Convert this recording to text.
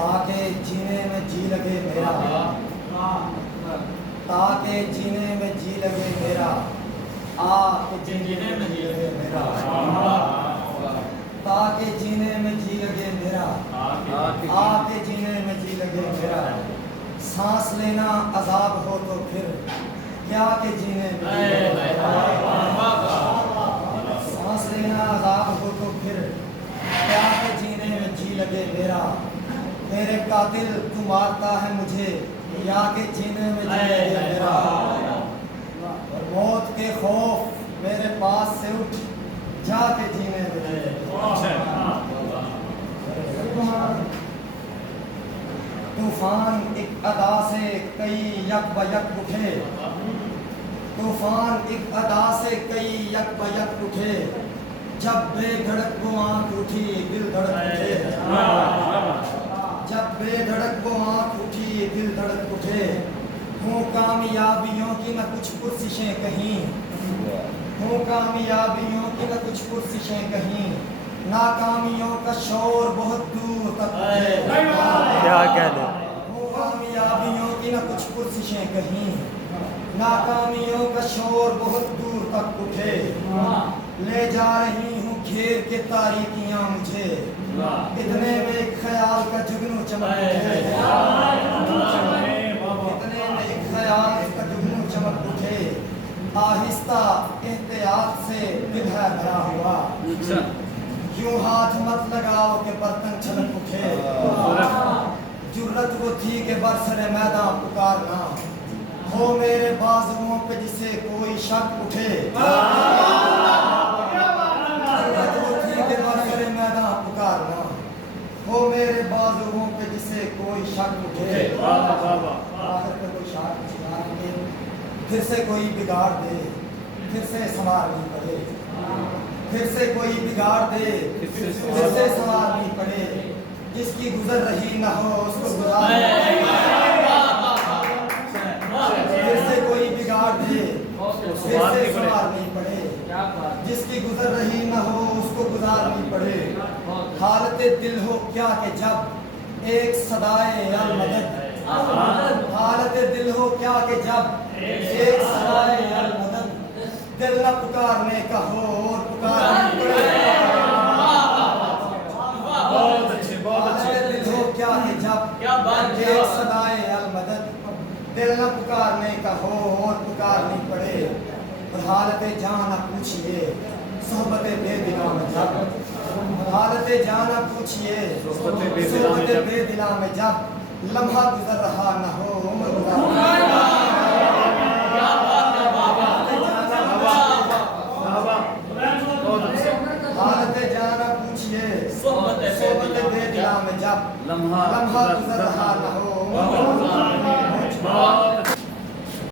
تاکہ جینے میں جی لگے میرا، تاکہ جینے میں جی لگے میرا، آکے جینے میں جی لگے میرا، تاکہ جینے میں جی لگے میرا، آکے جینے میں جی لگے میرا، سانس لینا عذاب ہو تو پھر کیا کہ جینے میں جی لگے میرا، سانس لینا عذاب ہو تو پھر کیا کہ جینے میں جی لگے میرا، میرے قاتل تو مارتا ہے مجھے یا کہ جینے میں جی لگے میرا، موت کے خوف میرے پاس سے اٹھ جا کے جینے میں جی لگے میرا۔ طوفان ایک ادا سے کئی یک بہ یک اٹھے، طوفان ایک ادا سے کئی یک بہ یک اٹھے، جب بے دھڑک وہ آنکھ اٹھی دل دھڑک اٹھے، جب بے دھڑک وہ آنکھ اٹھی دل دھڑک اٹھے، ہوں کامیابیوں کی نہ کچھ پرسشیں کہیں، ہوں کامیابیوں کی نہ کچھ پرسشیں کہیں، ناکامیوں کا شور بہت دور تک اٹھے، کیا کہہ دیں، ہوں کامیابیوں کی نہ کچھ پرسشیں کہیں، ناکامیوں کا شور بہت دور تک اٹھے، لے جا رہی ہوں گھیر کے تاریکیاں مجھے، اتنے میں ایک خیال کا جگنو چمک اٹھے، اتنے میں ایک خیال کا جگنو چمک اٹھے، آہستہ احتیاط سے دل ہے بھرا ہوا، یوں ہاتھ مت لگاؤ کہ برتن چھلک اٹھے، جرت وہ تھی کہ برسر میداں پکارنا، ہو میرے بازوؤں پہ جسے کوئی شک اٹھے، جرت وہ تھی کہ برسر میداں پکارنا، ہو میرے بازوؤں پہ جسے کوئی شک اٹھے، آخر پہ کوئی شک اٹھے، پھر سے کوئی بگاڑ دے پھر سے سنوارنی پڑے، پھر سے کوئی بگاڑ دے پھر سے سنوارنی پڑے، جس کی گزر رہی نہ ہو اس کو گزارنی پڑے، پھر سے کوئی بگاڑ دے پھر سے سنوارنی پڑے، جس کی گزر رہی نہ ہو اس کو گزارنی پڑے، حالت دل ہو کیا کہ جب ایک صدائے المدد، حالت دل ہو کیا کہ جب ایک صدائے المدد، دل نہ پکارنے کا ہو اور پکارنی پڑے، حالت دل ہو کیا کہ جب ایک صدائے المدد، دل نہ پکارنے کا ہو اور پکارنی پڑے، اور حالت جان پوچھئے صحبت بے دلاں میں جب، حالت جان پوچھئے صحبت بے دلاں میں جب، لمحہ گزر رہا نہ ہو عمر گزر، حالت جانا پوچھئے صحبت بے دلاں میں جب، لمحہ گزر رہا نہ ہو